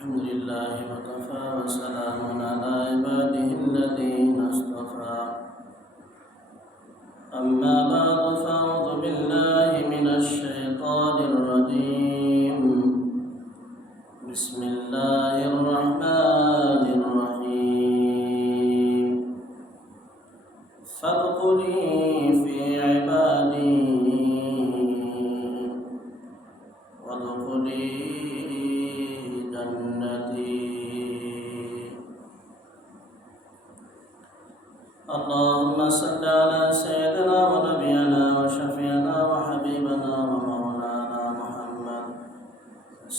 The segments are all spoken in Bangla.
الحمد لله وكفى وسلام على عباده الذين اصطفى أما بعد فأعوذ بالله من الشيطان الرجيم بسم الله الرحمن الرحيم فادخلي في عبادي وادخلي جنتي اللهم صل على سيدنا ونبينا وشفيعنا وحبيبنا ومولانا محمد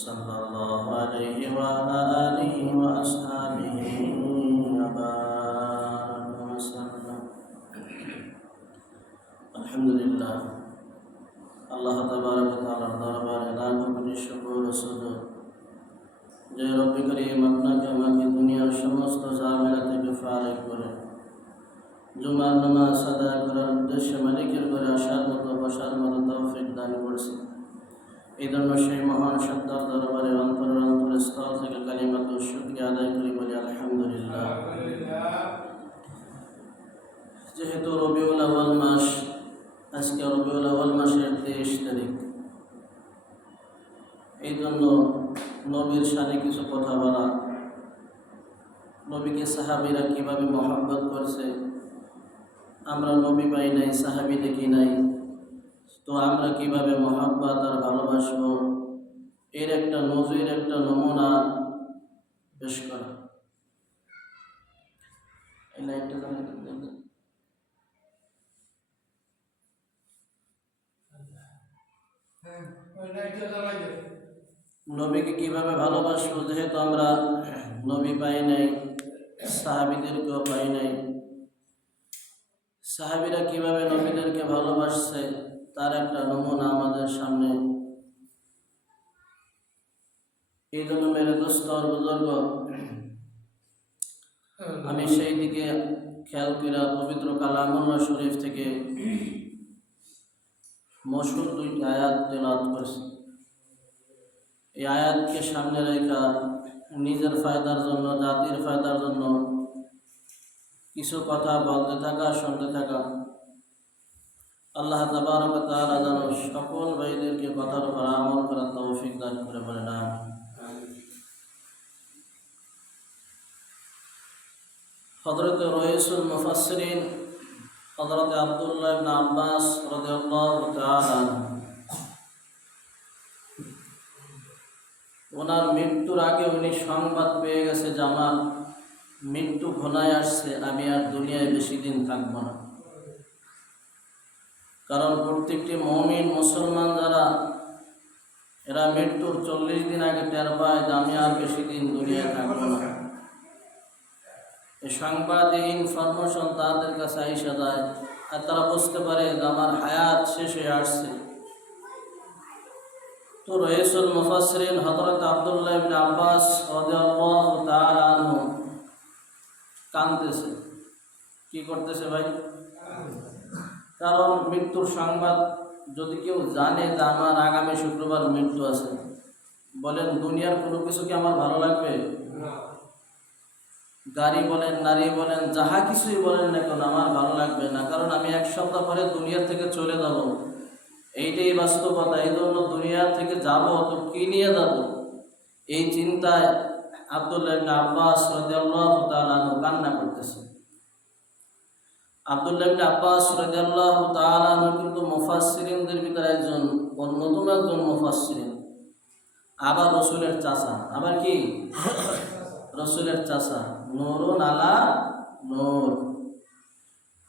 صلى الله عليه وعلى آله وأصحابه وبارك وسلم الحمد لله আল্লাহ তাবারক ওয়া তাআলার দরবারে লাখো কোটি শুকর ও সুজুদ যে রব্বি করিম আপনাকে আমাকে দুনিয়ার সমস্ত ঝামেলা থেকে ফারিগ করে জুমার নামাজ আদায় করার উদ্দেশ্যে মালিকের ঘরে আসার মতো বসার মতো তৌফিক দান করছে। এই জন্য সেই মহান সত্তার দরবারে অন্তরের স্থল থেকে কালিমাতুল শুকরিয়া আদায় করি বলি আলহামদুলিল্লাহ। যেহেতু রবিউল আউয়াল মাস, আজকে রবিউল আউয়াল মাসের 23 তারিখ, এই জন্য নবীর শানে কিছু কথা বলা, নবীকে সাহাবীরা কিভাবে মহব্বত করছে, আমরা নবী পাই নাই, সাহাবী দেখি নাই, তো আমরা কিভাবে মহব্বত আর ভালোবাসবো এর একটা নজির, একটা নমুনা পেশ করা। এই লাইটটা নবীকে কিভাবে ভালোবাসবো, যেহেতু আমরা নবী পাই নাই, সাহাবীদেরকেও পাই নাই, সাহাবীরা কিভাবে নবীদেরকে ভালোবাসছে তার একটা নমুনা আমাদের সামনে। এই জন্য মেরে দোস্ত আর বুজুর্গ, আমি সেই দিকে খেয়াল করে পবিত্র কালামুল্লাহ শরীফ থেকে মশহুর 2টি আয়াত তেলাওয়াত করেছি। এই আয়াতকে সামনে রেখে নিজের ফায়দার জন্য, জাতির ফায়দার জন্য কিছু কথা বলতে থাকা, শুনতে থাকা। আল্লাহ তাবারক ওয়া তাআলা যেন সকল ভাইদেরকে কথার উপর আমল করার তৌফিক দান করে বলেন আমিন। হযরত রাইসুল মুফাসসিরিন হযরত আব্দুল্লাহ ইবনে আব্বাস রাদিয়াল্লাহু তাআলা ওনার মৃত্যুর আগে উনি সংবাদ পেয়ে গেছে যে আমার মৃত্যু ঘনায় আসছে, আমি আর দুনিয়ায় বেশি দিন থাকবো না। কারণ প্রত্যেকটি মুমিন মুসলমান যারা, এরা মৃত্যুর 40 দিন আগে টের পায় যে আমি আর বেশি দিন দুনিয়ায় থাকবো না। এই সংবাদ, এই ইনফরমেশন তাদের কাছে আইসা যায় আর তারা বুঝতে পারে যে আমার হায়াত শেষ হয়ে আসছে। তো রাইসুল মুফাসসিরিন হযরত আব্দুল্লাহ ইবনে আব্বাস রাদিয়াল্লাহু তাআলা আনহু কাঁদতেছে। কি করতেছে ভাই? কারণ মৃত্যুর সংবাদ যদি কেউ জানে যে আমার আগামী শুক্রবার মৃত্যু আছে, বলেন দুনিয়ার কোনো কিছু কি আমার ভালো লাগবে? গাড়ি বলেন, নারী বলেন, যাহা কিছুই বলেন না কেন আমার ভালো লাগবে না। কারণ আমি 1 সপ্তাহ পরে দুনিয়া থেকে চলে যাব, এইটাই বাস্তবতা। এই জন্য দুনিয়া থেকে যাব তো কি নিয়ে যাব, এই চিন্তায় আব্দুল্লাহ ইবনে আব্বাস রাদিয়াল্লাহু তাআলা আনহু কান্না করতেছে। আব্দুল্লাহ ইবনে আব্বাস রাদিয়াল্লাহু তাআলা আনহু কিন্তু মুফাসসিরিনদের ভিতরে একজন, অন্যতম একজন মুফাসসিরিন, আবার রাসূলের চাচা। আবার কি? রাসূলের চাচা, নূরুন আলা নূর।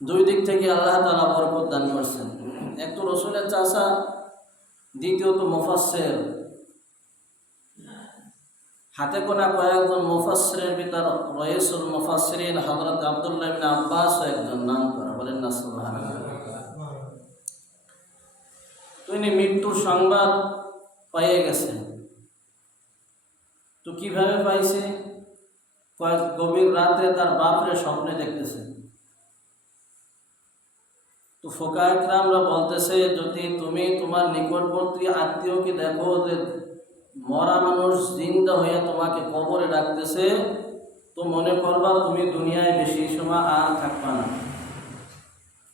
2 দিক থেকে আল্লাহ তাআলা বরকত দান করেছেন। এক তো রাসূলের চাচা, দ্বিতীয়ত মুফাসসির। হাতে গোনা কয়েকজন মুফাসসিরের ভিতর রাইসুল মুফাসসিরিন হযরত আব্দুল্লাহ ইবনে আব্বাস একজন, নাম করা, বলেন না সুবহানাল্লাহ। তিনি মৃত্যুর সংবাদ পেয়ে গেছেন। তো কিভাবে পাইছে? গভীর রাতে তার বাপরে স্বপ্নে দেখতেছে। তো ফুকাহায়ে কেরামরা বলতেছে, যদি তুমি তোমার নিকটবর্তী আত্মীয়কে দেখো যে মরা মানুষ জিন্দা হয়ে তোমাকে কবরে ডাকতেছে, তো মনে করবা তুমি দুনিয়ায় বেশি সময় আর থাকবা না,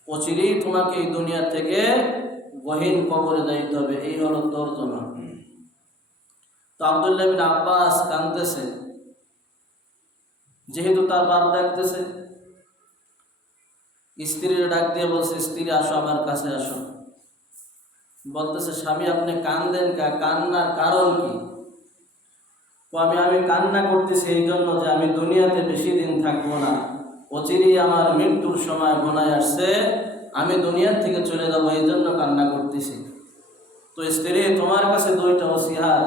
অচিরেই তোমাকে এই দুনিয়া থেকে গহীন কবরে যাইতে হবে। এই হলো তর্জমা। তো আব্দুল্লাহ বিন আব্বাস কাঁদতেছে, যেহেতু তার বাপ ডাকতেছে। স্ত্রীর ডাক দিয়ে বলছে, স্ত্রী আসো, আমার কাছে আসো। বলতেছে, স্বামী আপনি কান্দেন কান্নার কারণ কি? তো আমি কান্না করতেছি এই জন্য যে আমি দুনিয়াতে বেশি দিন থাকবো না, অচিরেই আমার মৃত্যুর সময় ঘনায় আসছে, আমি দুনিয়ার থেকে চলে যাবো, এই জন্য কান্না করতেছি। তো স্ত্রী, তোমার কাছে দুইটা ওসিয়াত।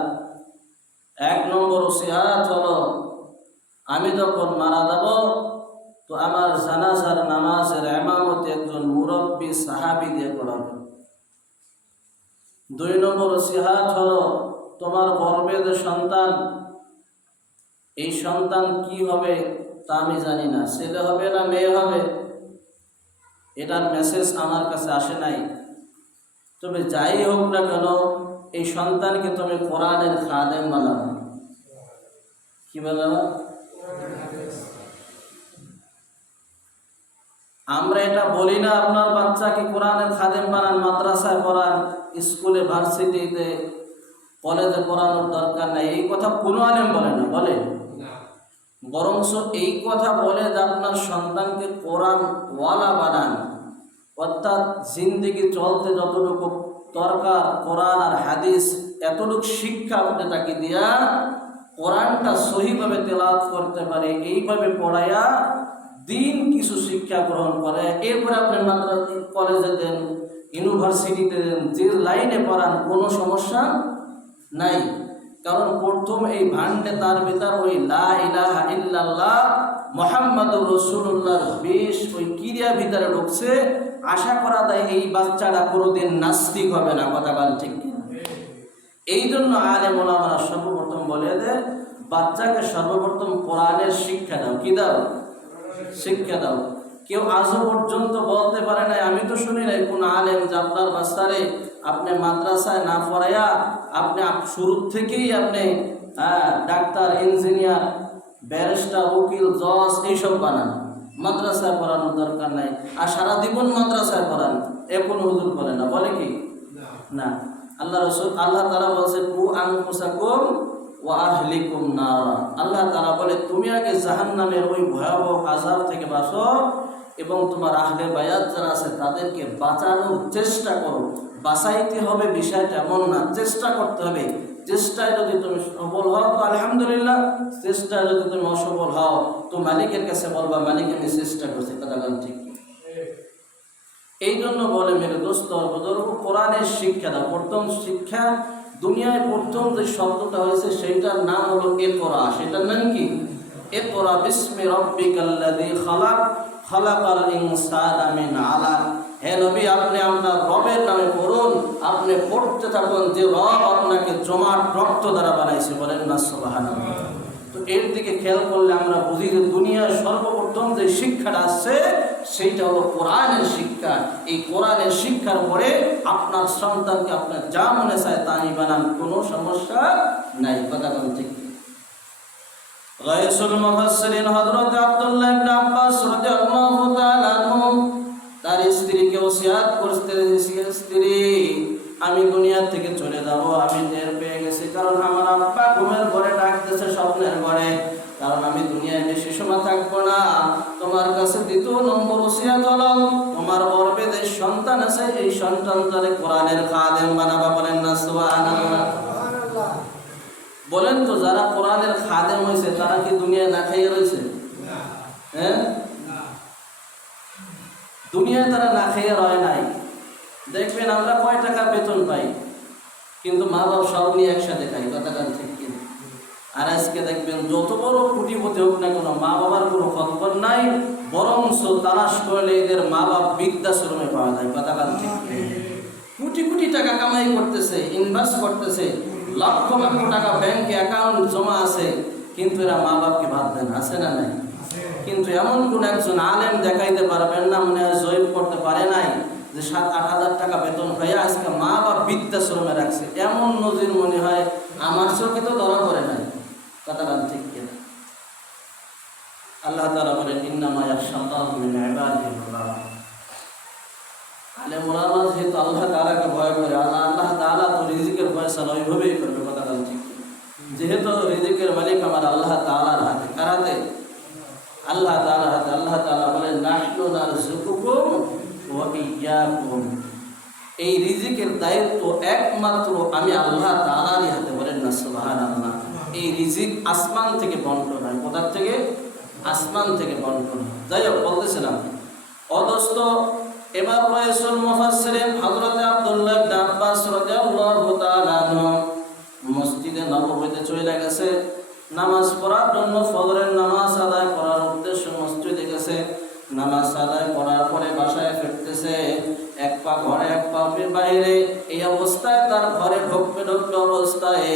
এক নম্বর ওসিয়াত হলো, আমি যখন মারা যাব তো আমার জানাজার নামাজের ইমামতি একজন মুরব্বী সাহাবী দিয়ে করাবে। দুই নম্বর ওসিয়াত হলো, তোমার গর্ভে যে সন্তান, এই সন্তান কি হবে তা আমি জানি না, ছেলে হবে না মেয়ে হবে, এটার মেসেজ আমার কাছে আসে নাই। তবে যাই হোক না কেন, এই সন্তানকে তুমি কোরআনের খাদেম বানাবে। কি বানাবো? আমরা এটা বলি না আপনার বাচ্চাকে কোরআনের খাদেম বানান, মাদ্রাসায় পড়ান, স্কুলে ভার্সিটিতে কলেজে পড়ানোর দরকার নাই, এই কথা কোনো আলেম বলে না, বলে বরঞ্চ এই কথা বলে যে আপনার সন্তানকে কোরআন ওয়ালা বানান, অর্থাৎ জিন্দেগি চলতে যতটুকু দরকার কোরআন আর হাদিস এতটুকু শিক্ষা আপনি তাকে দিয়া কোরআনটা সহিভাবে তেলাওয়াত করতে পারে, এইভাবে পড়াইয়া দিন কিছু শিক্ষা গ্রহণ করে। এরপরে আপনি মাদ্রাসা কলেজে দেন, ইউনিভার্সিটিতে দেন, যে লাইনে পড়ান কোনো সমস্যা নাই। কারণ প্রথম এই ভান্ডে তার ভিতর ওই লা ইলাহা ইল্লাল্লাহ মুহাম্মাদুর রাসূলুল্লাহর বেশ ওই ক্রিয়া ভিতরে ঢুকছে। আশা করা যায় এই বাচ্চাটা কোনোদিন নাস্তিক হবে না, কথা বল ঠিক কিনা? এই জন্য আলেম ওলামারা সর্বপ্রথম বলে দেয়, বাচ্চাকে সর্বপ্রথম কোরআনের শিক্ষা দাও। কি দাও? শিক্ষা দাও। কেউ আজও পর্যন্ত বলতে পারে না, আমি তো শুনি নাই কোন আলেম যে আপনার বাচ্চারে আপনি মাদ্রাসায় না পড়াইয়া আপনি শুরু থেকেই আপনি ডাক্তার, ইঞ্জিনিয়ার, ব্যারিস্টার, উকিল, জজ এইসব বানান, মাদ্রাসায় পড়ানোর দরকার নাই, আর সারা জীবন মাদ্রাসায় পড়ান, এ কোনো হুজুর বলে না। বলে কি না? আল্লাহ রাসূল, আল্লাহ তাআলা বলছে, কু আনফুসাকুম ওয়া আহলিকুম নারা। আল্লাহ তাআলা বলে, তুমি আগে জাহান্নামের ওই ভয়াবহ আযাব থেকে বাঁচো এবং তোমার আহলে বায়াত যারা আছে তাদেরকে বাঁচানোর চেষ্টা করো। বাঁচাইতে হবে বিষয়টা এমন না, চেষ্টা করতে হবে। চেষ্টায় যদি তুমি সফল হও তো আলহামদুলিল্লাহ, চেষ্টায় যদি তুমি অসফল হও তো মালিকের কাছে বলবা, মালিক আমি চেষ্টা করছি, কথা বল ঠিক। এই জন্য বলে মেরে দোস্ত বুজুর্গ, কোরআনের শিক্ষা দাও। প্রথম শিক্ষা, দুনিয়ায় প্রথম যে শব্দটা হয়েছে সেইটার নাম হলো ইকরা। সেটার নাম কি? ইকরা বিসমি রাব্বিকাল্লাযী খালাক, খালাকাল ইনসানা মিন আলাক। হে নবী, আপনি আপনার রবের নামে পড়ুন, আপনি পড়তে থাকুন যে রব আপনাকে জমাট রক্ত দ্বারা বানাইছে। বলেন না সুবহানাল্লাহ। তো এর দিকে খেয়াল করলে আমরা বুঝি যে দুনিয়ার সর্বপ্রথম যে শিক্ষাটা আসছে সেইটা হলো কোরআনের শিক্ষা। এই কোরআনের শিক্ষার পরে আপনার সন্তানকে আপনার যা মনে চায় তাই বানান, কোনো সমস্যা নাই, কথা বল ঠিক। রাইসুল মুফাসসিরিন হযরত আব্দুল্লাহ ইবনে আব্বাস রাদিয়াল্লাহু তাআলা আনহু তার স্ত্রীকে ওসিয়াত করতে, স্ত্রী আমি দুনিয়া থেকে চলে যাব, আমি টের পেয়ে গেছি, কারণ আমার আব্বা ঘুমের ঘরে ডাকতেছে, স্বপ্নের ঘরে, কারণ আমি দুনিয়ায় বেশি সময় থাকবো না। তোমার কাছে দ্বিতীয় নম্বর ওসিয়াত হলো, তোমার গর্ভে যে সন্তান আছে এই সন্তানটারে কোরআনের খাদেম বানাবা। বলেন না সুবহানাল্লাহ। বলেন তো, যারা কোরআনের খাদেম হয়েছে তারা কি দুনিয়ায় না খাইয়ে রয়েছে? হ্যাঁ, দুনিয়ায় তারা না খাইয়ে রয় নাই। দেখবেন আমরা কয় টাকা বেতন পাই, কিন্তু মা বাবা সব নিয়ে একসাথে খাই, কথাটা ঠিক কিনা? আর আজকে দেখবেন যত বড় কোটিপতি হোক না কেন, মা বাবার কোনো খবর নাই, বরঞ্চ তালাশ করলে এদের মা বাপ বৃদ্ধাশ্রমে পাওয়া যায়, কথাটা ঠিক। কোটি কোটি টাকা কামাই করতেছে, ইনভেস্ট করতেছে, লক্ষ লক্ষ টাকা ব্যাংকে অ্যাকাউন্ট জমা আছে, কিন্তু এরা মা বাপকে ভাত দেন, আছে না নাই? কিন্তু এমন কোন একজন আলেম দেখাইতে পারবেন না, মনে হয় জয়েব করতে পারে নাই, যে 7-8 হাজার টাকা বেতন পাইয়া আজকে মা বাপ বৃদ্ধাশ্রমে রাখছে। এমন নজির মনে হয় আমার চোখে তো ধরা পড়ে নাই, কথাটা ঠিক কিনা? আল্লাহ তাআলা বলেন ইন্নামা ইয়াখশাল্লাহু মিন ইবাদিহিল উলামা। আলেম উলামা যেহেতু আল্লাহ তাআলাকে ভয় করে, আল্লাহ তাআলা তো রিজিকের ফয়সালা ওইভাবেই করবে, কথাটা ঠিক কিনা? যেহেতু রিজিকের মালিক আমার আল্লাহ তাআলার হাতে, কার হাতে? আল্লাহ তাআলার হাতে। আল্লাহ তাআলা বলেন নাহনু নারযুকুকুম ওয়া ইয়্যাকুম। এই রিজিকের দায়িত্ব একমাত্র আমি আল্লাহ তাআলারই হাতে, বলেন না সুবহানাল্লাহ। এই রিজিক আসমান থেকে বন্টন হয়। কোথা থেকে? আসমান থেকে বন্টন হয়। যাই হোক, বলতেছিলাম অদস্ত এবার রাইসুল মুফাসসিরিন হযরত আব্দুল্লাহ ইবনে আব্বাস রাদিয়াল্লাহু তাআলা আনহু মসজিদে নববীতে চলে গেছে নামাজ পড়ার জন্য। ফজরের নামাজ আদায় করার উদ্দেশ্যে মসজিদে গেছে। নামাজ আদায় করার পরে বাসায় ফিরতেছে, এক পা ঘরে এক পা বাইরে। এই অবস্থায় তার ঘরে ঢুকবে অবস্থায়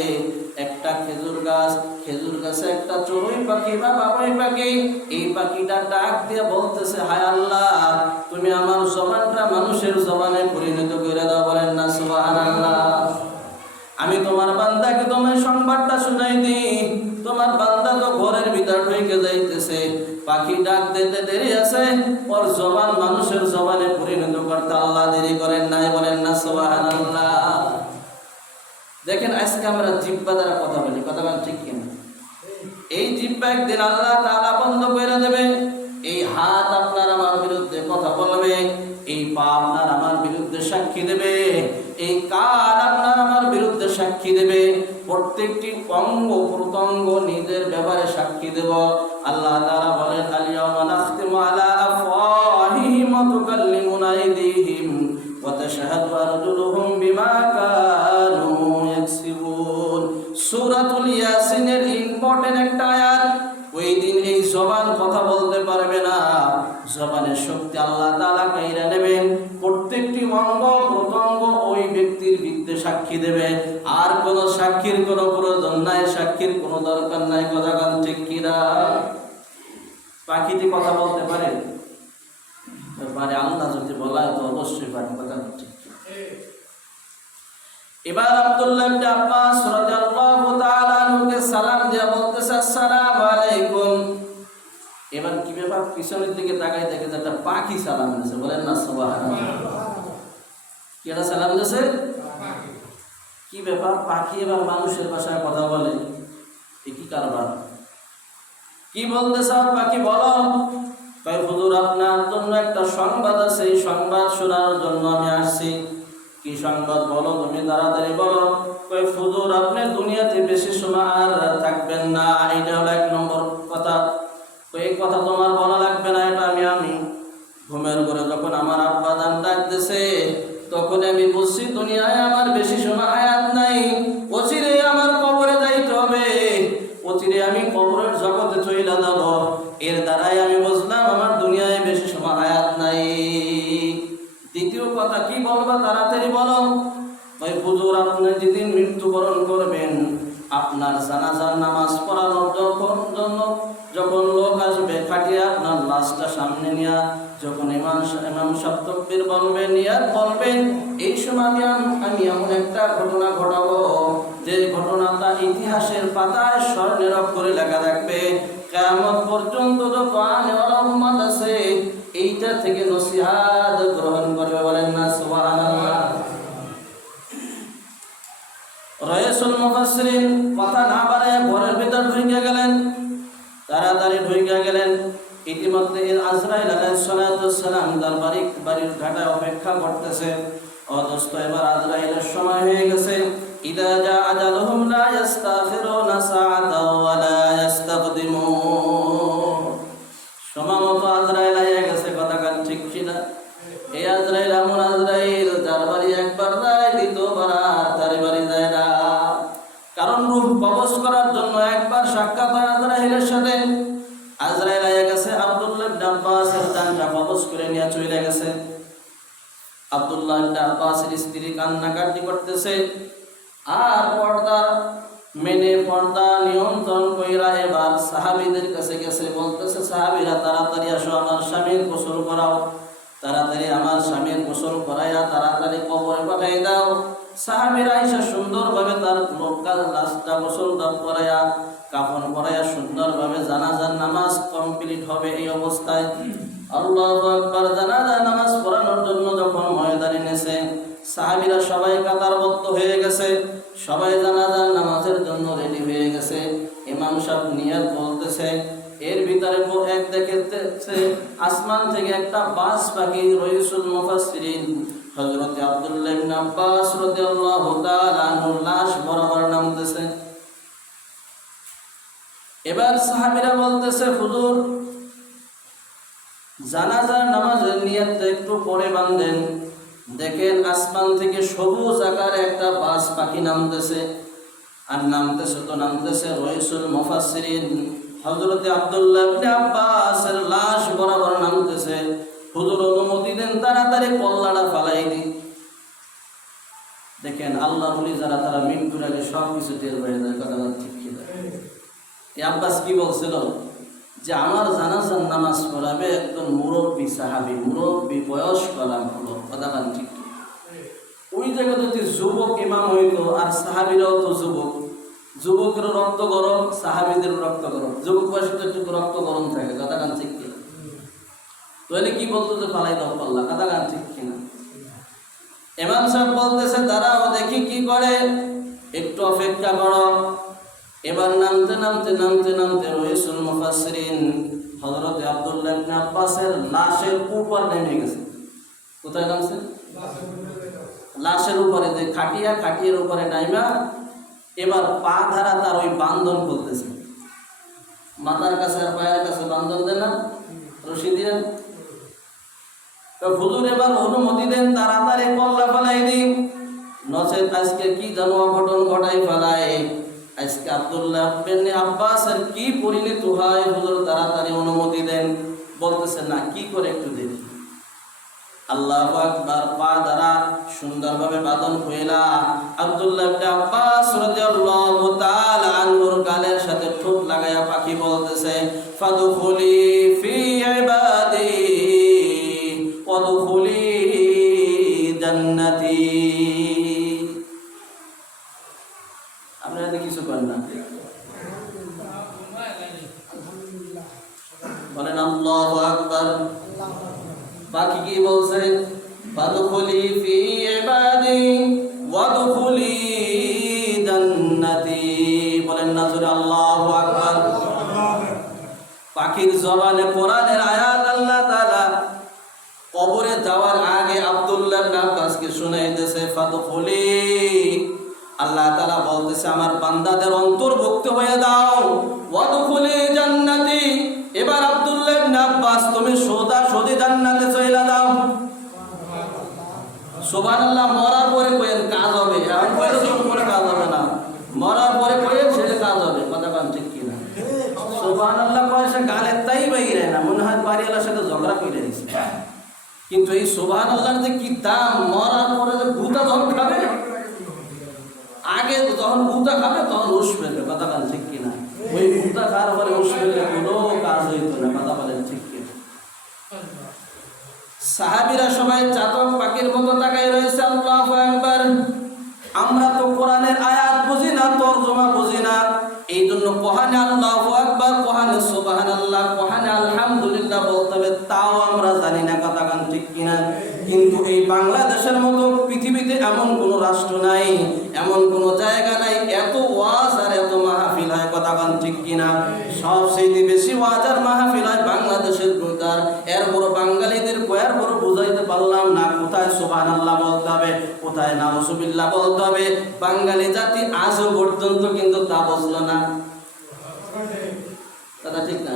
একটা খেজুর গাছে একটা চড়ুই পাখি বা বাবুই পাখি, এই পাখিটা ডাক দিয়ে বলতেছে, হায় আল্লাহ, তুমি আমার জবানটা মানুষের জবানে পরিণত করে দাও, বলেন না সুবহানাল্লাহ। আমি তোমার বান্দাকে তোমার সংবাদটা শুনাই দিই, তোমার বান্দা তো ঘরের ভিতর ঢুকে যাইতেছে, পাখি ডাক দিতে দেরি আছে, ওর জবান মানুষের জবানে পরিণত করতে আল্লাহ দেরি করেন নাই, বলেন না সুবহানাল্লাহ। দেখেন আজকে আমরা জিহ্বা দ্বারা কথা বলি, কথা বলেন ঠিক কিনা? এই জিহ্বা একদিন আল্লাহ তাআলা বন্ধ করে দেবে। এই হাত আপনার আমার বিরুদ্ধে কথা বলবে, এই পা আপনার আমার বিরুদ্ধে সাক্ষী দেবে, এই কান আপনার আমার বিরুদ্ধে সাক্ষী দেবে, প্রত্যেকটি অঙ্গ প্রত্যঙ্গ নিজের ব্যাপারে সাক্ষী দেব। আল্লাহ তাআলা বলেন আল-ইয়াওমা নাখতিমু আলা আফওয়াহিহিম ওয়া তুকাল্লিমুনা আইদিহিম ওয়া তাশহাদু আরজুলুহুম বিমা কানু ইয়াকসিবুন। সূরাতুল ইয়াসিনের ইম্পর্টেন্ট একটা আয়াত। ওই দিন এই জবান কথা বলতে পারবে না, জবানের শক্তি আল্লাহ তাআলা কাইরা নেবেন। প্রত্যেকটি অঙ্গ প্রত্যঙ্গ ওই ব্যক্তির বিরুদ্ধে সাক্ষী দেবে। আর কোনো সাক্ষীর কোনো প্রয়োজন নাই, সাক্ষীর কোনো দরকার নাই, কথা গান ঠিক কিনা? পাখিটি কথা বলতে পারে? পারে। আল্লাহ যদি বলায় তো অবশ্যই পারে, কথা ঠিক। এবার আব্দুল্লাহ ইবনে আব্বাস রাদিয়াল্লাহু তাআলা আনহুকে সালাম দিয়ে বলতেছে আসসালামু আলাইকুম। এবার কি ব্যাপার? পিছনের দিকে তাকাই দেখে একটা পাখি সালাম দিয়েছে, বলেন না সুবহানাল্লাহ। কি এটা সালাম দিয়েছে? কি ব্যাপার? পাখি এবার মানুষের ভাষায় কথা বলে, এ কি কারবার? কি বলতেছ পাখি? বলো। কয় হুজুর, আপনার জন্য একটা সংবাদ আছে, এই সংবাদ শোনার জন্য আমি আসছি। কি সংবাদ? বলো, তুমি তাড়াতাড়ি বলো। কই হুজুর, আপনি দুনিয়াতে বেশি সময় আর থাকবেন না, এটা হলো এক নম্বর কথা। কই এই কথা তোমার বলা লাগবে না, এটা আমি ঘুমের ঘরে যখন আমার আব্বা জান ডাকতেছে তখন আমি বুঝছি দুনিয়ায় আমার বেশি সময় হায়াত নাই, অচিরে আমার কবরে যাইতে হবে, অচিরে আমি কবরের জগতে চলে যাব। এর দ্বারাই আমি বুঝলাম আমার দুনিয়ায় বেশি সময় হায়াত নাই। দ্বিতীয় কথা কি বলবা? তাড়াতাড়ি বলো। ওই হুজুর, আপনি যেদিন মৃত্যুবরণ করবেন, আপনার জানাজার নামাজ পড়ানোর যখন লোক আসবে খাটিয়ে আপনার লাশটা সামনে নিয়ে যখন ইমাম সাহেব তাকবীর বলবেন, নিয়াত বলবেন, এই সময় আমি এমন একটা ঘটনা ঘটাবো যে ঘটনাটা ইতিহাসের পাতায় স্বর্ণের অক্ষরে লেখা থাকবে। কিয়ামত পর্যন্ত যত আনেওয়ালা উম্মত আছে এইটা থেকে নসিহত গ্রহণ করবে, বলেন না সুবহানাল্লাহ। রাইসুল মুফাসসিরিন কথা না বাড়ায় ঘরের ভিতর ঢুকে গেলেন, তাড়াতাড়ি ঢুকে গেলেন। ইতিমধ্যে আজরাইল আলাইহিস সালাম তার বাড়ির ঘাটায় অপেক্ষা করতেছে। অদস্ত এবার আজরাইলের সময় হয়ে গেছে। ইদা জা আজালুহুম লা ইস্তাখিরুনা সাআতাও ওয়া লা ইস্তাকদিমুন। সময়মতো আজরাইল আইয়া গেছে, কথা কান ঠিক কিনা? এই আজরাইল এমন আজরাইল যার বাড়ি একবার যায়, দ্বিতীয়বার আর তার বাড়ি যায় না। কারণ রূহ কবজ করার জন্য একবার সাক্ষাৎ হয় আজরাইলের সাথে। আজরাইল আইয়া গেছে, আব্দুল্লাহ ইবনে আব্বাসের জানটা কবজ করে নিয়ে চলে গেছে। আব্দুল্লাহ ইবনে আব্বাসের স্ত্রী কান্নাকাটি করতেছে, আর পর্দা মেনে পর্দা নিয়ন্ত্রণ কইরা এবার সাহাবীদের কাছে গেছে, বলতেছে সাহাবীরা তাড়াতাড়ি আসো, আমার স্বামীর গোসল করাও, তাড়াতাড়ি আমার স্বামীর গোসল করাইয়া তাড়াতাড়ি কবরে পাঠাই দাও। সাহাবীরা আয়েশা সুন্দরভাবে তার লোকাল লাশটা গোসল করায়া কাফন পরায়া সুন্দরভাবে জানাজার নামাজ কমপ্লিট হবে। এই অবস্থায় আল্লাহু আকবার, জানাজার নামাজ পড়ানোর জন্য যখন ময়দানে নেছে, সাহাবীরা সবাই কাতারবদ্ধ হয়ে গেছে, সবাই জানাজার নামাজের জন্য রেডি হয়ে গেছে। ইমাম সাহেব নিয়ত বলতেছে, এর ভিতরে এক দেখতেছে আসমান থেকে একটা বাস পাখি রাইসুল মুফাসসিরিন হযরত আব্দুল্লাহ ইবনে আব্বাস রাদিয়াল্লাহু তাআলা আনহুর লাশ বরাবর নামতেছে। এবার সাহাবীরা বলতেছে, হুজুর জানাজার নামাজের নিয়তটা একটু পরে বাঁধেন। দেখেন আসমান থেকে সবুজ আকারে একটা বাস পাখি নামতেছে, আর নামতেছে রাইসুল মুফাসসিরিন হযরত আব্দুল্লাহ ইবনে আব্বাসের লাশ বরাবর নামতেছে। হুজুর অনুমতি দেন, তাড়াতাড়ি কল্লাটা ফালাই দি। দেখেন আল্লাহ বলি যারা, তারা মৃত্যুর আগে সব কিছু টের পেয়ে যায়। কথা ঠিক কি না? এই আব্বাস কি বলছিল যে আমার জানাজার নামাজ পড়াবে একজন মুরব্বী সাহাবী, মুরব্বী বয়স করা হলো। কথা ঠিক। ওই জায়গায় যদি যুবক ইমাম হইতো, আর সাহাবীরাও তো যুবক, যুবকের রক্ত গরম, সাহাবীদের রক্ত গরম, যুবক বয়সে তো একটু রক্ত গরম থাকে। কথা ঠিক কিনা? তাহলে কি বলতো যে পালাই দাও পাল্লা। কথা ঠিক কিনা? ইমাম সাহেব বলতেছে, দাঁড়াও দেখি কি করে, একটু অপেক্ষা করো। এবার নামতে নামতে নামতে নামতে রাইসুল মুফাসসিরিন হযরত আব্দুল্লাহ ইবনে আব্বাসের লাশের উপর নেমে গেছে। কোথায় নামছে? লাশের উপরে, যে খাটিয়ার উপরে নাইমা এবার পা ধারা তার ওই বান্ধন খুলতেছে। মাথার কাছে আর পায়ের কাছে বান্ধন দেন না, রশি দিলেন। তো হুজুর এবার অনুমতি দেন, তাড়াতাড়ি কল্লা ফেলাই দিন, নচেত আজকে কি যেন অঘটন ঘটাই ফেলায়। আজকে আব্দুল্লাহ ইবনে আব্বাসের কি পরিণত হয়, হুজুর তাড়াতাড়ি অনুমতি দেন। বলতেছে না, কি করে একটু দেখি। আল্লাহু আকবার, পা দ্বারা সুন্দরভাবে বাঁধন হইলা আব্দুল্লাহ ইবনে আব্বাস রাদিয়াল্লাহু তাআলা আনহুর গালের সাথে ঠোঁট লাগায়া পাখি বলতেছে, ফাদখুলি ফি ইবাদি ওয়াদখুলি জান্নাতি। আপনারা কিছু করেন না, বলেন আল্লাহু আকবার। বাকি কি বলছে? ফাদখুলি ফি ইবাদি ওয়াদখুলি জান্নাতি। বলেন না জোরে আল্লাহু আকবার। পাখির জবানে কোরআনের আয়াত আল্লাহ তাআলা কবরে যাওয়ার আগে আব্দুল্লাহ ইবনে আব্বাসকে শুনাইতেছে, ফাদখুলি, আল্লাহ তাআলা বলতেছে আমার বান্দাদের অন্তর্ভুক্ত হয়ে দাও, ওয়াদখুলি জান্নাতি। এবার আব্দুল্লাহ ইবনে আব্বাস তুমি সোজা জান্নাতে চলে যাও। সুবহানাল্লাহ। মরার পরে কইেন কাজ হবে, এখন কইলে তো পরে কাজ হবে না, মরার পরে কইেন সেটা কাজ হবে। কথা কান ঠিক কি না? সুবহানাল্লাহ কয় সে গালে তাই বাইরে না, মনে হয় বাড়িওয়ালার সাথে ঝগড়া করে দিছে। কিন্তু এই সুবহানাল্লাহর যে কি দাম, মরার পরে যে গুতা যখন খাবে, আগে যখন গুতা খাবে তখন উস ফেলবে। কথা কান ঠিক কি না? ওই গুতা খাওয়ার পরে উস ফেললে কোনো কাজ হইতো না। কথা বলেন ঠিক কি? সাহাবীরা সবাই চাতক পাখির মতো তাকায় রয়েছে। আল্লাহু আকবার। আমরা তো কোরআনের আয়াত বুঝি না, তরজমা বুঝি না, এই জন্য কোরআনে আল্লাহু আকবার, কোরআনে সুবহানাল্লাহ, কোরআনে আলহামদুলিল্লাহ বলতে হবে, তাও আমরা জানি না। কথা কান ঠিক কিনা? কিন্তু এই বাংলাদেশের মতো পৃথিবীতে এমন কোন রাষ্ট্র নাই, এমন কোন জায়গা নাই এত ওয়াজ আর এত মাহফিল হয়। কথা কান ঠিক কিনা? সবচেয়ে বেশি ওয়াজ আর মাহফিল হয় বাংলাদেশের ভেতর। এরপর বাঙালিদের কয়ার পর বুঝাইতে পারলাম না কোথায় সুবহানাল্লাহ বলতে হবে, কোথায় নাউজুবিল্লাহ বলতে হবে। বাঙালি জাতি আজও পর্যন্ত কিন্তু তা বুঝলো না। কথা ঠিক না?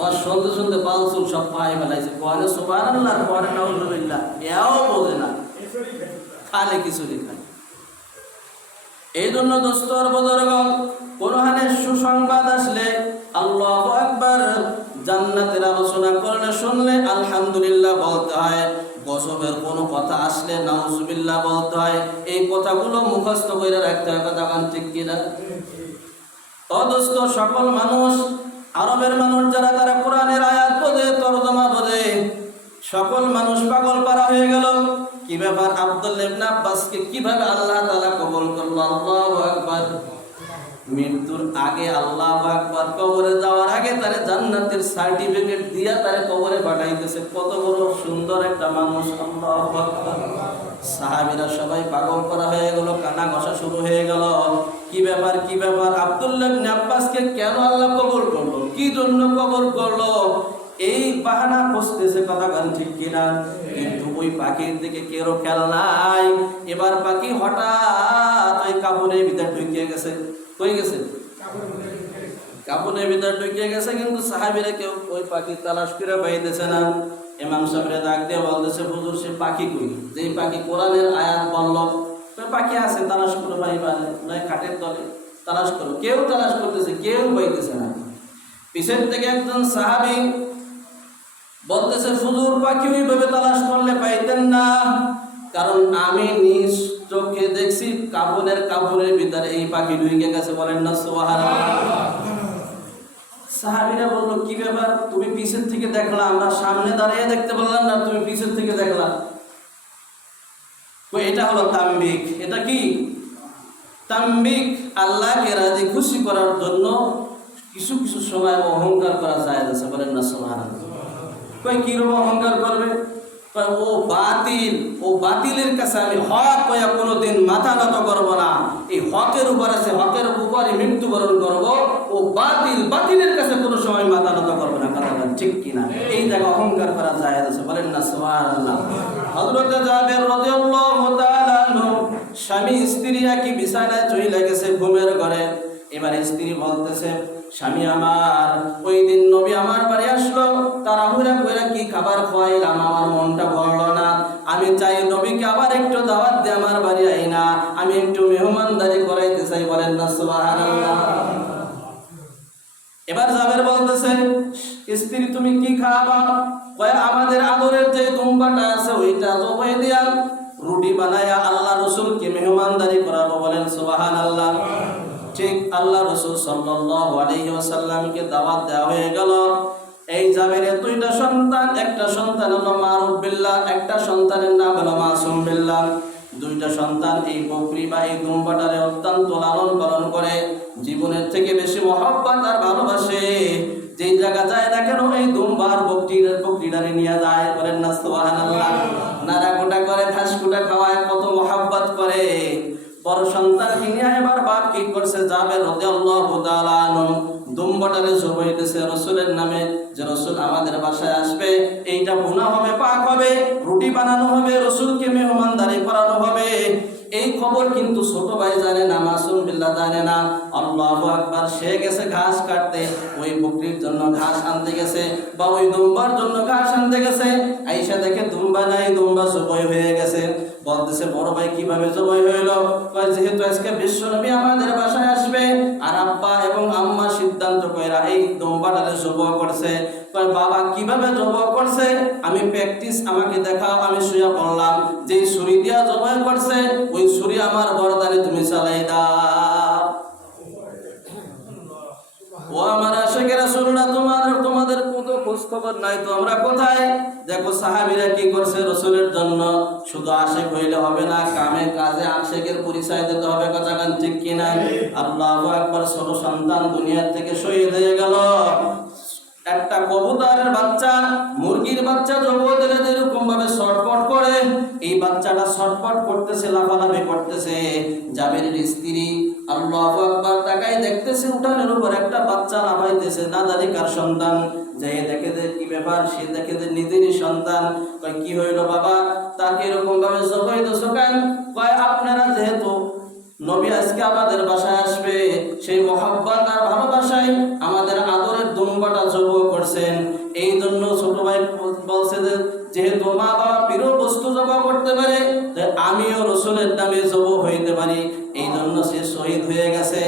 ওর শুনতে শুনতে বালসুল সব পায়ে ফেলাইছে। কোয়ানে সুবহানাল্লাহ, কোয়ানে নাউজুবিল্লাহ, এও বোঝে না, খালি কিছু খায়। এই জন্য দোস্তর বুজুর্গণ, কোরআনে সুসংবাদ আসলে আল্লাহু আকবার, জান্নাতের আলোচনা করলে শুনলে আলহামদুলিল্লাহ বলতে হয়, গজবের কোনো কথা আসলে নাউজুবিল্লাহ বলতে হয়। এই কথাগুলো মুখস্থ করে রাখতে হয়। কথা কান ঠিক কিনা? অদস্ত সকল মানুষ, আরবের মানুষ যারা, তারা কোরআনের আয়াত বোঝে, তরজমা বোঝে, সকল মানুষ পাগল পারা হয়ে গেল। কি ব্যাপার, আব্দুল্লাহ ইবনে আব্বাসকে কিভাবে আল্লাহ তাআলা কবুল করলো? আল্লাহু আকবার। মৃত্যুর আগে আল্লাহু আকবার, কবরে যাওয়ার আগে তারে জান্নাতের সার্টিফিকেট দিয়া তারে কবরে পাঠাইতেছে। কত বড় সুন্দর একটা মানুষ! আল্লাহু আকবার। সাহাবীরা সবাই পাগল করা হয়ে গেল, কানা ঘষা শুরু হয়ে গেল। কি ব্যাপার, কি ব্যাপার, আব্দুল্লাহ ইবনে আব্বাসকে কেন আল্লাহ কবুল করলো, কি জন্য কবুল করলো? এই বাহানা খুঁজতেছে, কথা গান ঠিক কিনা? কিন্তু ওই পাখির দিকে কেউ খেয়াল নাই। এবার পাখি হঠাৎ ওই কাপড়ের ভিতর ঢুকিয়ে গেছে। কই গেছে? কাপড়ের ভিতর ঢুকিয়ে গেছে, কিন্তু সাহাবীরা কেউ ওই পাখি তালাশ করে পাইতেছে না। ইমাম সাহেবরা ডাক দিয়ে বলতেছে, হুজুর সে পাখি কই? যেই পাখি কোরআনের আয়াত বলল ওই পাখি আছে, তালাশ করে পাইবা নয় খাটের তলে তালাশ করো। কেউ তালাশ করতেছে, কেউ পাইতেছে না। পিছের থেকে একজন সাহাবী বলতেছে, হুজুর পাখি ওইভাবে তালাশ করলে পাইতেন না, কারণ আমি নিজ চোখে দেখছি কাপড়ের ভিতরে এই পাখি ঢুকে গেছে। বলেন না সুবহানাল্লাহ। সাহাবীরা বলল, কি ব্যাপার, তুমি পিছের থেকে দেখলা, আমরা সামনে দাঁড়িয়ে দেখতে বললাম না, তুমি পিছের থেকে দেখলা? এটা হলো তামবিক। এটা কি তামবিক? আল্লাহকে রাজি খুশি করার জন্য কিছু কিছু সময় অহংকার করা যায় আছে। বলেন না সুবহানাল্লাহ। কই কিরকম অহংকার করবে? ও বাতিলের কাছে আমি হক কয়া কোনোদিন মাথা নত করবো না। এই হকের উপর আছে, হকের উপরে মৃত্যুবরণ করবো। ও বাতিলের কাছে কোনো সময় মাথা নত করবো না। কথা ঠিক কিনা? এই জায়গা অহংকার করা যায় আছে। বলেন না সুবহানাল্লাহ। হযরত জাবের রাদিয়াল্লাহু তাআলা আনহু, স্বামী স্ত্রী একই বিছানায় চলে গেছে ঘুমের ঘরে। এবার স্ত্রী বলতেছে, স্বামী আমার, ওই দিন নবী আমার বাড়ি আসলো, তাড়াহুড়া করে কি খাবার খাওয়াইলাম, আমার মনটা ভরলো না। আমি চাই নবীকে আবার একটু দাওয়াত দিয়ে আমার বাড়ি আই না, আমি একটু মেহমানদারি করাইতে চাই। বলেন না সুবহানাল্লাহ। এবার জাবের বলতেছে, স্ত্রী তুমি কি খাওয়াবা? কয় আমাদের আদরের যে দুম্বাটা আছে ওইটা জবাই দিয়া রুটি বানায়া আল্লাহ রাসূলকে মেহমানদারি করাবো। বলেন সুবহানাল্লাহ। ঠিক আল্লাহ রাসূল সাল্লাল্লাহু আলাইহি ওয়াসাল্লামকে দাওয়াত দেওয়া হয়ে গেল। এই জাবেরের দুইটা সন্তান, একটা সন্তান হলো মারুফ বিল্লাহ, একটা সন্তানের নাম হলো মাসুম বিল্লাহ। দুইটা সন্তান এই বকরি বা এই দুম্বাটারে অত্যন্ত লালন পালন করে, জীবনের থেকে বেশি মহব্বত আর ভালোবাসে। যেই জায়গা যায় না কেন এই দুম্বার বকরিটারে নিয়ে যায়। বলেন না সুবহানাল্লাহ। নাড়া কোটা করে, ঘাস কুটা খাওয়ায়, কত মহব্বত করে। বড় সন্তান নিয়ে এবার বাপ কি করছে, জাবের রাদিয়াল্লাহু তাআলা আনহু দুম্বাটারে জবাইতেছে রাসূলের নামে, যে রাসূল আমাদের বাসায় আসবে, এইটা ভুনা হবে, পাক হবে, রুটি বানানো হবে, রাসূলকে মেহমানদারি করানো হবে। এই খবর কিন্তু ছোট ভাই জানে না, মাসুম বিল্লাহ জানে না। আল্লাহু আকবার। সে গেছে ঘাস কাটতে, ওই বকরির জন্য ঘাস আনতে গেছে, বা ওই দুম্বার জন্য ঘাস আনতে গেছে। আয়েশা দেখে দুম্বা নাই, দুম্বা জবাই হয়ে গেছে। বলতেছে, বড় ভাই কিভাবে জবাই হইল? কয় যেহেতু আজকে বিশ্বনবী আমাদের বাসায় আসবে, আর আব্বা এবং আম্মা সিদ্ধান্ত কইরা এই দুম্বাটারে জবাই করছে। কয় বাবা কিভাবে জবাই করছে? আমি প্র্যাকটিস, আমাকে দেখাও। আমি শুয়ে পড়লাম, যেই ছুরি দিয়া জবাই করছে ওই ছুরি আমার বরদানে তুমি চালাই দাও। ও আমার আশিকের রাসূলরা, তোমাদের কত খোঁজ খবর নাই তো আমরা কোথায়? দেখো সাহাবীরা কি করছে রাসূলের জন্য। শুধু আশিক হইলে হবে না, কামে কাজে আশিকের পরিচয় দিতে হবে। কথা গান ঠিক কিনা? আল্লাহু আকবার। ছোট সন্তান দুনিয়া থেকে শহীদ হয়ে গেল। একটা কবুতরের বাচ্চা, মুরগির বাচ্চা জবাই দিলে যেরকম ভাবে ছটফট করে, এই বাচ্চাটা ছটফট করতেছে, লাফালাফি করতেছে। জাবেরের স্ত্রী আল্লাহু আকবার তাকায় দেখতেছে, উঠানের উপর একটা বাচ্চা লাফাইতেছে, না জানি কার সন্তান। যাই দেখে যে কি ব্যাপার, সে দেখে যে নিজেরই সন্তান। কয় কি হইল বাবা, তাকে এরকম ভাবে জবাই দিছো কেন? কয় আপনারা যেহেতু নবী আজকে আমাদের বাসায় আসবে, সেই মহব্বত আর ভালোবাসায় আমাদের আদরের দুম্বাটা জবাই করছেন। এই জন্য ছোট ভাই বলছে যে যেহেতু মা বাবা প্রিয় বস্তু জবাই করতে পারে, আমিও রাসূলের নামে জবাই হইতে পারি। এই জন্য সে শহীদ হয়ে গেছে।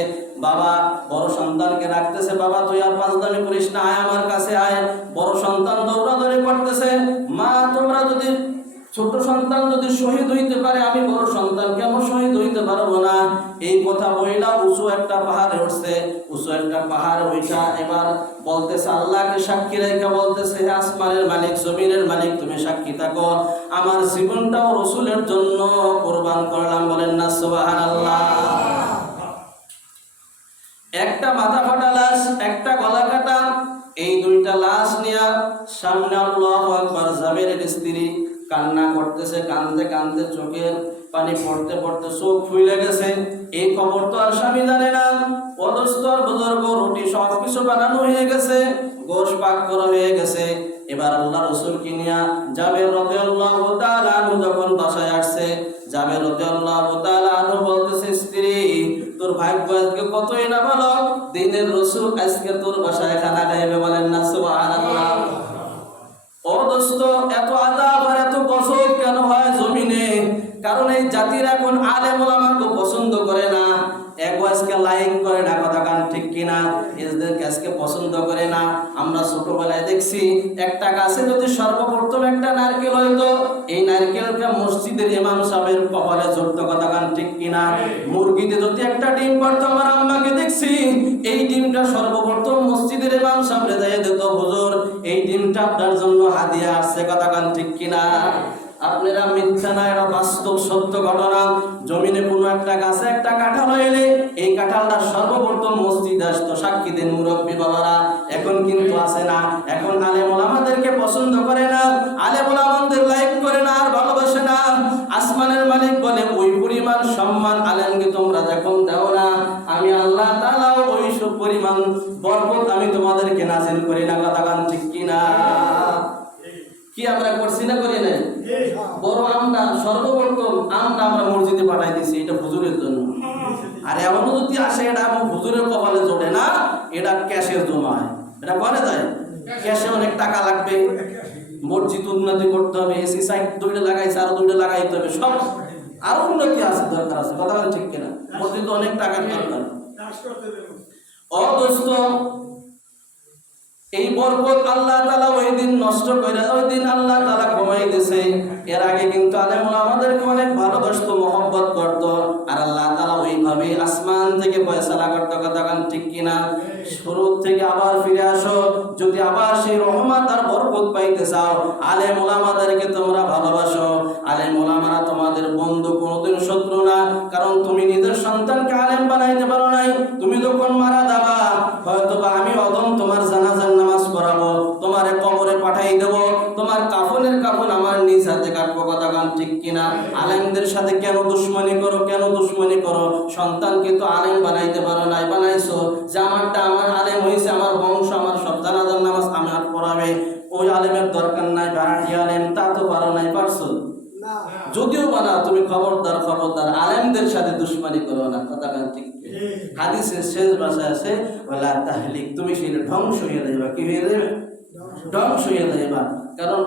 বাবা বড় সন্তানকে রাখতেছে, বাবা তুই আর পাঁচদামি করিস না, আয় আমার কাছে আয়। বড় সন্তান দৌড়াদৌড়ি করতেছে, মা তোমরা যদি, ছোট সন্তান যদি শহীদ হইতে পারে, আমি বড় সন্তান কেন শহীদ হইতে পারবো না? এই কথা বইলা উঁচু একটা পাহাড়ে উঠছে। উঁচু উঁচু একটা পাহাড় ওইটা এবার বলতেছে, আল্লাহকে সাক্ষী রেখে বলতেছে, হে আসমানের মালিক, জমিনের মালিক, তুমি সাক্ষী থাকো, আমার জীবনটাও রসুলের জন্য কোরবান করলাম। বলেন না সুবহানাল্লাহ। একটা মাথা ফাটা লাশ, একটা গলা কাটা, এই দুইটা লাশ নিয়ে সামনে আল্লাহু আকবার। জাবেরের স্ত্রী কান্না করতেছে, কান্দতে কান্দতে চোখের পানি পড়তে পড়তে চোখ ফুলে গেছে। এই খবর তো আর স্বামী জানে না। অদস্তর বুজুর্গ রুটি সব কিছু বানানো হয়ে গেছে, গোশ পাক করা হয়ে গেছে। এবার আল্লাহ রাসূলকে নিয়ে জাবের রাদিয়াল্লাহু তাআলা আনহু যখন বাসায় আসছে, জাবের রাদিয়াল্লাহু তাআলা আনহু বলতেছে, স্ত্রী তোর ভাগ্য আজকে কতই না ভালো, দিনের রাসূল আজকে তোর বাসায় খানা খাইবে। বলেন না সুবহানাল্লাহ। ও দোস্ত, এত আযাব আর এত গজব কেন হয় জমিনে? কারণ এই জাতির এখন আলেম ওলামাকে পছন্দ করে না, আজকে লাইক করে না, কথা কান ঠিক কিনা? এদেরকে আজকে পছন্দ করে না। আমরা ছোটবেলায় দেখছি একটা গাছে যদি সর্বপ্রথম একটা নারকেল হইতো, এই নারকেলটা মসজিদের ইমাম সাহেবের কপালে জড়তো, কথা কান ঠিক কিনা? মুরগিতে যদি একটা ডিম পড়তো, আমার আম্মাকে দেখছি এই ডিমটা সর্বপ্রথম মসজিদের ইমাম সাহেবরে দিয়ে দিত, হুজুর এই ডিমটা আপনার জন্য হাদিয়া আসছে, কথা কান ঠিক কিনা? আপনারা মিথ্যা না, এটা বাস্তব সত্য ঘটনা। জমিনে কোনো একটা গাছে একটা কাঁঠাল হইলে এই কাঁঠালটা সর্বপ্রথম মসজিদে আসতো, সাক্ষী দেন মুরব্বী বাবারা। এখন কিন্তু আসে না। এখন আলেম ওলামাদেরকে পছন্দ করে না, আলেম ওলামাদের লাইক করে না আর ভালোবাসে না। আসমানের মালিক বলে, ওই পরিমাণ সম্মান আলেমকে তোমরা যখন দাও না, আমি আল্লাহ তাআলা ওই সব পরিমাণ বরকত আমি তোমাদেরকে নাযিল করি না, কথা কান ঠিক কিনা? কি আমরা করছি না করি না? বড় আমটা সর্বপ্রথম আমটা আমরা মসজিদে পাঠাই দিছি, এটা হুজুরের জন্য। আর এমনও যদি আসে এটা হুজুরের কপালে জোটে না, এটা ক্যাশের জমায়, এটা করে যায়। ক্যাশে অনেক টাকা লাগবে, মসজিদ উন্নতি করতে হবে, এসি সাইড দুইটা লাগাইছে, আরো দুইটা লাগাইতে হবে, সব আরো উন্নতি আছে, দরকার আছে, কথা বলে ঠিক কিনা? মসজিদ অনেক টাকার দরকার। ও দোস্ত, এই বরকত আল্লাহ তাআলা ওই দিন নষ্ট করে, ওই দিন আল্লাহ তাআলা কমাই দিয়েছে। এর আগে কিন্তু আলেম ওলামাদেরকে অনেক ভালোবাসতো, মহব্বত করত, আর আল্লাহ তাআলা ওইভাবে আসমান থেকে ফয়সালা করত, কথা কান ঠিক কিনা? শুরু থেকে আবার ফিরে আসো, যদি আবার সেই রহমত আর বরকত পাইতে চাও, আলেম ওলামাদেরকে তোমরা ভালোবাসো। আলেম ওলামারা তোমাদের বন্ধু, কোনোদিন শত্রু না। কারণ তুমি নিজের সন্তানকে আলেম বানাইতে পারো নাই। তুমি যখন মারা যাবা, হয়তোবা আমি অদম তোমার জানাজার নামাজ পড়াবো, তোমারে কবরে পাঠাই দেব, তোমার কাফনের কাফন আমার নিজ হাতে কাটবো, কথা কান ঠিক কিনা? আলেমদের সাথে কেন দুশ্মনী করো, কেন দুশ্মনী করো? সন্তানকে তো আলেম বানাইতে পারো নাই, বানাইছো যে আমারটা আমার আলেম হয়েছে, আমার বংশ আমার সব জানাজার নামাজ আমার পড়াবে, ওই আলেমের দরকার নাই, বাড়ি আলেম তা তো পারো নাই, পারছো? যদিও বানাও, তুমি খবরদার খবরদার আলেমদের সাথে দুশ্মনী করো না, কথা কান ঠিক। হাদিসের শেষ ভাষায় আছে, ওয়ালা তাহলিক, তুমি সেটা ধ্বংস হয়ে যাবে। কি হয়ে যাবে? ধ্বংস হয়ে যাবে। কারণ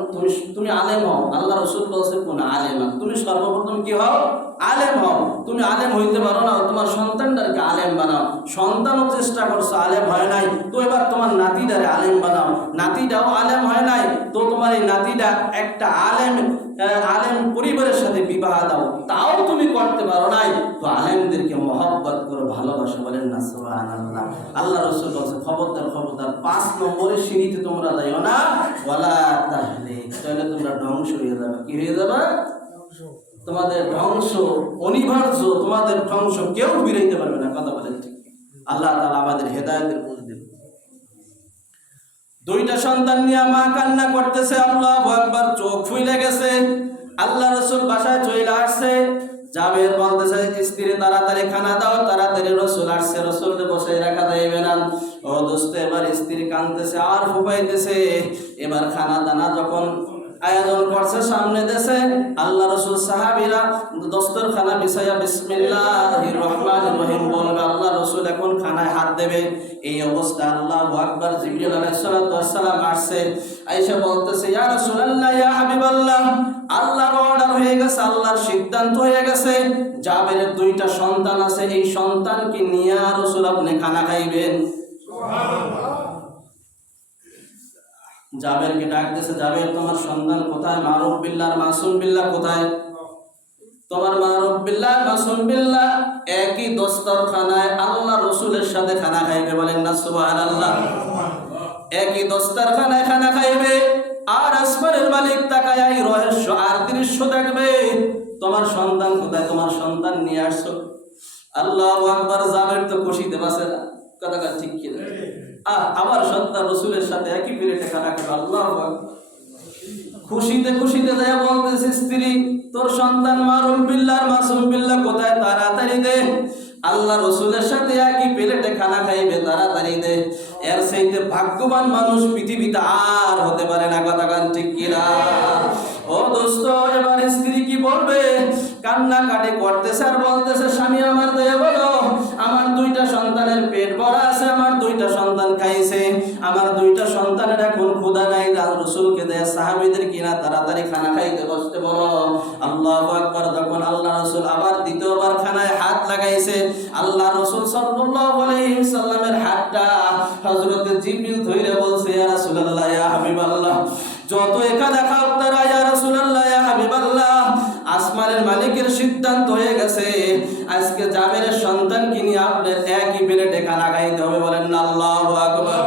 তুমি আলেম হও, আল্লাহ রাসূল বলেছে কোন আলেমা, তুমি সর্বপ্রথম কি হও? আলেম হও। তুমি আলেম হইতে পারো না, তোমার সন্তানটাকে আলেম বানাও। সন্তানও চেষ্টা করছো, আলেম হয় নাই, তো এবার তোমার নাতিটারে আলেম বানাও। নাতিটাও আলেম হয় নাই, তো তোমার এই নাতিটা একটা আলেম পরিবারের সাথে বিবাহ দাও, তাও তুমি করতে পারো নাই, তো আলেমদেরকে মহব্বত করো, ভালোবাসো। বলেন না সুবহানাল্লাহ। আল্লাহ রাসূল বলেছে, খবরদার খবরদার 5 নম্বরের সিঁড়িতে তোমরা যাইও না, ওয়ালা তাহলিক, তাহলে তোমরা ধ্বংস হয়ে যাবে। কি হয়ে যাবে? তোমাদের ধ্বংস অনিবার্য, তোমাদের ধ্বংস কেউ ফিরাইতে পারবে না, কথা বলেন ঠিক। আল্লাহ তাআলা আমাদের হেদায়েতের বুঝ দিন। দুইটা সন্তান নিয়ে মা কান্না করতেছে, আল্লাহু আকবার, চোখ ফুলে গেছে। আল্লাহ রাসূল বাসায় চলে আসছে। জাবের বলতেছে, স্ত্রী তাড়াতাড়ি খানা দাও, তাড়াতাড়ি রাসূল আসছে, রাসূলকে বসে রাখা যাইবে না। ও দোস্ত, এবার স্ত্রী কাঁদতেছে আর ফুপাইতেছে। এবার খানা দানা যখন আয়োজন করছে সামনে দেশে, আল্লাহ রাসূল সাহাবীরা দস্তরখানা বিছায়া বিসমিল্লাহির রহমানির রহিম বলবে, আল্লাহ রাসূল এখন খানায় হাত দেবে। এই অবস্থা আল্লাহু আকবার, জিবরিল আলাইহিস সালাতু ওয়াস সালাম আসছে। আয়েশা বলতেছে, ইয়া রাসূলুল্লাহ, ইয়া হাবিবাল্লাহ, আল্লাহর অর্ডার হয়ে গেছে, আল্লাহর সিদ্ধান্ত হয়ে গেছে, জাবেরের 2টা সন্তান আছে, এই সন্তানকে নিয়ে রাসূল আপনি খানা খাইবেন। সুবহানাল্লাহ। জাবেরকে ডাক দিয়েছে, জাবের তোমার সন্তান কোথায়? মারুফ বিল্লাহ আর মাসুম বিল্লাহ কোথায়? তোমার মারুফ বিল্লাহ মাসুম বিল্লাহ একই দস্তরখানায় আল্লাহ রসুলের সাথে খানা খাইবে, বলেন না সুবহানাল্লাহ। একই দস্তরখানায় খানা খাইবে, আর আসমানের মালিক তাকায় এই রহস্য আর দৃশ্য দেখবে। তোমার সন্তান কোথায়? তোমার সন্তান নিয়ে আসছো। আল্লাহু আকবার। জাবের তো খুশিতে বাসে না, কথা ঠিক কি? আমার সন্তান রসুলের সাথে একই প্লেটে খানা খাবে। আল্লাহু আকবার। খুশিতে খুশিতে যায় বলতেছে স্ত্রী, তোর সন্তান মারুফ বিল্লাহ মাসুম বিল্লাহ কোথায়? তাড়াতাড়ি দে। আল্লাহ রসুলের সাথে একই প্লেটে খানা খাইবে, তাড়াতাড়ি দে। এর চাইতে ভাগ্যবান মানুষ পৃথিবীতে আর হতে পারে না, কথা ঠিক কিনা? ও দোস্ত, এবার স্ত্রী কি বলবে? কান্না কাটে করতেছে আর বলতেছে, স্বামী আমার দয়া বলো, আমার দুইটা সন্তানের পেট ভরা আছে, আমার দুইটা সন্তান খাইছে, আমার দুইটা সন্তানের এখন ক্ষুধা নাই। রসুলকে দেয় সাহাবীদের কিনা তাড়াতাড়ি খানা খাইতে বসতে বলো। আল্লাহু আকবার। যখন আল্লাহ রসুল আবার দ্বিতীয়বার খানায় হাত লাগাইছে, আল্লাহ রসুল সাল্লাল্লাহু আলাইহি সাল্লামের হাতটা হযরত জিবরিল ধরে বলছে, ইয়া রাসূলুল্লাহ, ইয়া হাবিবাল্লাহ, যত একা দেখা আপনারা, ইয়া রাসূলুল্লাহ, ইয়া হাবিবাল্লাহ, আসমানের মালিকের সিদ্ধান্ত হয়ে গেছে, আজকে জাবেরের সন্তানকে নিয়ে আপনার একই প্লেটে খানা খাইতে হবে, বলেন না আল্লাহু আকবার।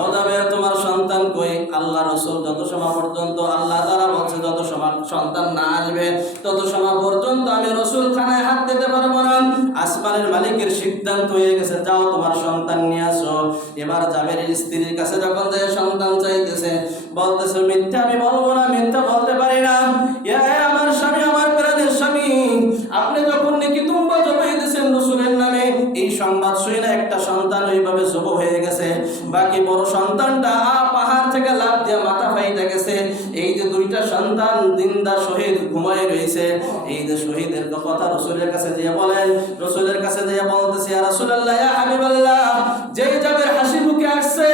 ও জাবের, তোমার সন্তান কই? আল্লাহ রসুল যত সময় পর্যন্ত, আল্লাহ তাআলা বলছে যত সময় সন্তান না আসবে তত সময় পর্যন্ত আমি রসুল খানায় হাত দিতে পারবো না। আসমানের মালিকের সিদ্ধান্ত হয়ে গেছে, যাও তোমার সন্তান নিয়ে আসো। এবার জাবেরের স্ত্রীর কাছে যখন যায় সন্তান চাইতেছে, বলতেছে, মিথ্যা আমি বলবো না, মিথ্যা বলতে পারি না। আমার স্বামী, আমার প্রাণের স্বামী, আপনি যখন নাকি তুম্বা জবাই দিয়েছেন রসুলের নামে, এই সংবাদ শুনে না একটা সন্তান ওইভাবে জব হয়ে গেছে, বাকি বড় সন্তানটা পাহাড় থেকে লাফ দিয়ে মাথা ফাইতে গেছে। এই যে দুইটা সন্তান জিন্দা শহীদ ঘুমায় রয়েছে, এই যে শহীদের কথা রসুলের কাছে দিয়ে বলেন, রসুলের কাছে দিয়ে বলতেছে, ইয়া রাসূলুল্লাহ, ইয়া হাবিবাল্লাহ, যেই জাবের হাসি মুখে আসছে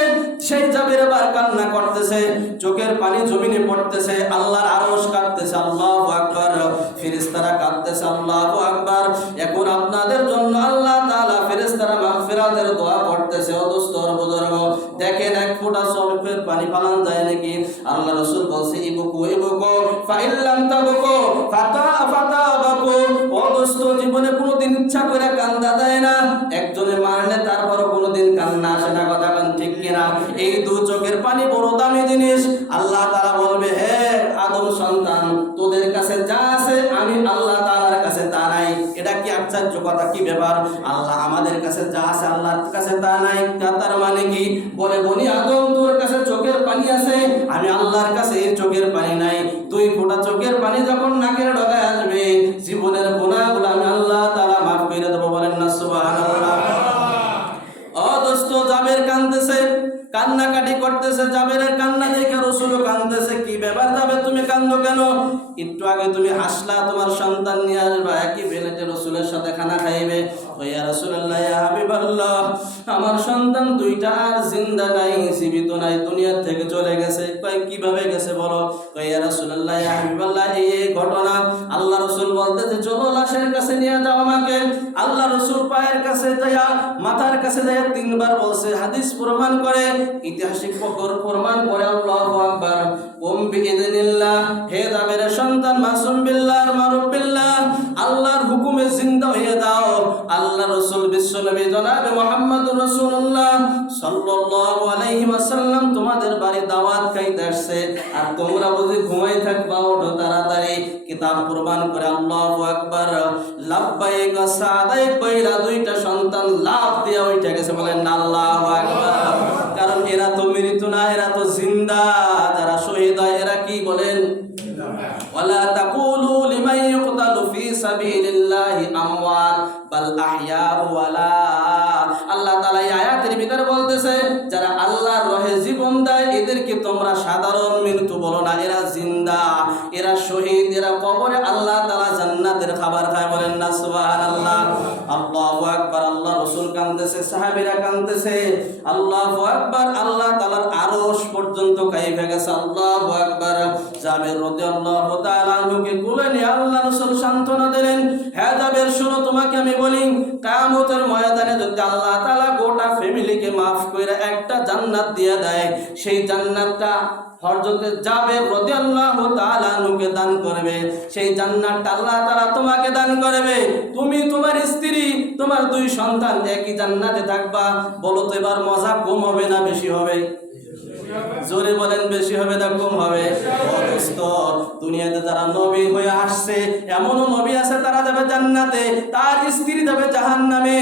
সেই জাবের আবার কান্না করতেছে, চোখের পানি জমিনে পড়তেছে, আল্লাহর আরশ কাঁপতেছে, আল্লাহু আকবার। ফেরেশতারা কাঁদতেছে, আল্লাহু আকবার। এখন আপনাদের জন্য আল্লাহ তাআলা ফেরেশতারা মাগফিরাতের দোয়া করতেছে। ও দোস্ত বুজুর্গ, দেখেন এক ফোঁটা চোখের পানি ফালান যায় নাকি? আল্লাহ রাসূল বলছে, ইবকু ইবকু ফাইল্লাম তাবকু ফাতাবাকু। ও দোস্ত, জীবনে কোনোদিন ইচ্ছা করে কান্দা দেয় না, একজনে মারলে তারপরও কোনোদিন কান্না আসে না, কথা ঠিক কিনা? এই দু চোখের পানি বড় দামি জিনিস। আল্লাহ তাআলা বলবে, হে আদম সন্তান, তোদের কাছে যা আছে আমি আল্লাহ তাআলার কাছে তা নাই। এটা কি আশ্চর্য কথা, কি ব্যাপার? আল্লাহ আমাদের কাছে যা আছে আল্লাহর কাছে তা নাই, তার মানে কি? বলে, বনি আদম, তোর কাছে চোখের পানি আছে, আমি আল্লাহর কাছে এই চোখের পানি নাই। দুই ফোঁটা চোখের পানি যখন নাকের ডগায় আসবে, জীবনের গুনাহগুলো আমি আল্লাহ তাআলা মাফ করে দেব, বলেন না সুবহানাল্লাহ। ও দোস্ত, জাবের কাঁদতেছে, কান্নাকাটি করতেছে, জাবেরের কান্না দেখে রসুলও কাঁদতেছে। কি ব্যাপার জাবের, তুমি কান্দো কেন? একটু আগে তুমি হাসলা তোমার সন্তান নিয়ে আসবা, একই প্লেটে রসুলের সাথে খানা খাইবে। ইয়া রাসূলুল্লাহ, ইয়া হাবিবাল্লাহ, আমার সন্তান দুইটা আর জিন্দা নাই, জীবিত নাই, দুনিয়া থেকে চলে গেছে। কই কিভাবে গেছে বলো? ইয়া রাসূলুল্লাহ, ইয়া হাবিবাল্লাহ, এই ঘটনা। আল্লাহ রসুল বলতেছে, চলো লাশের কাছে নিয়ে যাও আমাকে। আল্লাহ রসুল পায়ের কাছে যায়া, মাথার কাছে যায়া তিনবার বলছে, হাদিস প্রমাণ করে, ঐতিহাসিক প্রমাণ করে, আল্লাহু আকবার। বিইذنিল্লাহ, হে জাবের সন্তান মাসুম বিল্লাহ মারুফ বিল্লাহ, আল্লাহর হুকুমে জিন্দা হয়ে দাও। আল্লাহ রাসূল বিশ্বনবী জনাবে মুহাম্মদুর রাসূলুল্লাহ সাল্লাল্লাহু আলাইহি ওয়াসাল্লাম তোমাদের বাড়ি দাওয়াত খাইতে আসছে, আর তোমরা বুঝি ঘুমাই থাকবা, ওঠো তাড়াতাড়ি। কিতাব প্রমাণ করে, আল্লাহু আকবার। লাব্বাইক সাদাইক কইরা দুইটা সন্তান লাফ দিয়া উঠে গেছে, বলেন না আল্লাহু আকবার। কারণ এরা তো মৃত না, এরা তো জিন্দা। যারা শহীদ হয় এরা কি বলেন? ওয়ালা তাকুলু লিমান ইউকতালু ফি সাবিলিল্লাহি আমওয়াত বাল আহইয়াউ ওয়ালা। আল্লাহ তাআলা এই আয়াতের ভিতরে বলতেছে, যারা আল্লাহর রাহে জীবন দেয় এদেরকে তোমরা সাধারণ মৃত্যু বলো না, এরা জিন্দা, এরা শহীদ, এরা কবরে আল্লাহ তাআলা জান্নাতের খাবার খায়, বলেন না সুবহানাল্লাহ। আল্লাহু আকবার। আল্লাহ রাসূল কাঁদতেছে, সাহাবীরা কাঁদতেছে, আল্লাহু আকবার। আল্লাহ তাআলার আরশ পর্যন্ত কাইফে গেছে, আল্লাহু আকবার। জাবের রাদিয়াল্লাহু তাআলা আনহুকে কোলে নিয়ে আল্লাহ রাসূল সান্ত্বনা দিলেন, হে জাবের, শোনো, তোমাকে আমি বলি, কিয়ামতের ময়দানে যদি আল্লাহ তাআলা গোটা ফ্যামিলিকে মাফ করে একটা জান্নাত দিয়ে দেয়, সেই জান্নাতটা হযরত জাবের রাদিয়াল্লাহু তাআলা আনহুকে দান করবে। সেই জান্নাতটা আল্লাহ তাআলা তোমাকে দান করবে। তুমি তোমার স্ত্রী তোমার দুই সন্তান একই জান্নাতে থাকবা। বলো তো এবার মজা কম হবে না বেশি হবে? জোরে বলেন, বেশি হবে না কম হবে? ও দোস্ত, দুনিয়াতে যারা নবী হয়ে আসছে এমনও নবী আছে তারা যাবে জান্নাতে, তার স্ত্রী যাবে জাহান্নামে।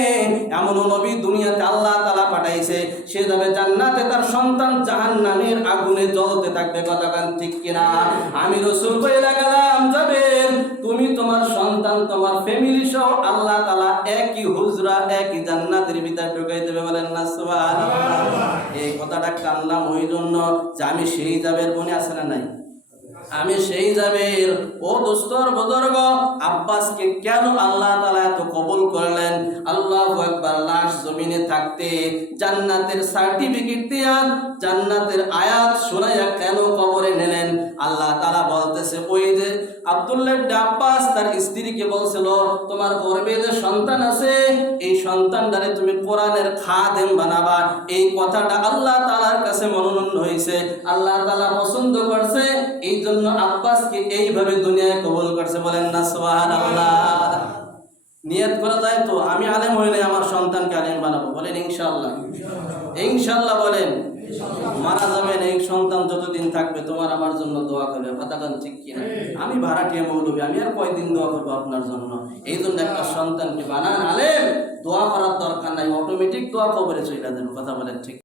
এমনও নবী দুনিয়াতে আল্লাহ তাআলা পাঠাইছে, সে যাবে জান্নাতে, তার সন্তান জাহান্নামের আগুনে জ্বলতে থাকবে। কথাকান ঠিক কিনা? আমি রাসূল কইলা গেলাম যাবে তুমি তোমার সন্তান তোমার ফ্যামিলি সহ আল্লাহ তাআলা একই হুজরা একই জান্নাতের ভিতরে ঢুকাই দেবে। বলেন না সুবহানাল্লাহ। এই কথাটা কানলাম ওই জন্য যে আমি সেই জাবের বনে আছে না নাই? আমি সেই জাবের। ও দোস্তর বুজুর্গ, আব্বাসকে কেন আল্লাহ তাআলা এত কবুল করলেন? আল্লাহু আকবার। লাশ জমিনে থাকতে জান্নাতের সার্টিফিকেট দিয়া জান্নাতের আয়াত শোনায়া কেন কবরে নিলেন? আল্লাহ তাআলা বলতেছে, ওই যে আব্দুল্লাহ ইবনে আব্বাস তার স্ত্রীকে বলছিল তোমার গর্ভে যে সন্তান আছে এই সন্তানটারে তুমি কোরআনের খাদেম বানাবা। এই কথাটা আল্লাহ তাআলার কাছে মনোনয়ন হয়েছে, আল্লাহ তাআলা পছন্দ করছে, এই জন্য আব্বাসকে এইভাবে দুনিয়ায় কবুল করছে। বলেন না সুবহানাল্লাহ। নিয়ত করা যায় তো আমি আলেম হইলে আমার সন্তানকে আলেম বানাবো। বলেন ইনশাআল্লাহ। ইনশাআল্লাহ বলেন। মারা যাবেন, এই সন্তান যতদিন থাকবে তোমার আমার জন্য দোয়া করবে। কথাটা ঠিক কিনা? আমি ভাড়াটিয়া মৌলবী, আমি আর কয়দিন দোয়া করবো আপনার জন্য? এই জন্য একটা সন্তানকে বানান আলেম, দোয়া করার দরকার নাই, অটোমেটিক দোয়া কবরে চলে যাবে। কথা বলেন ঠিক?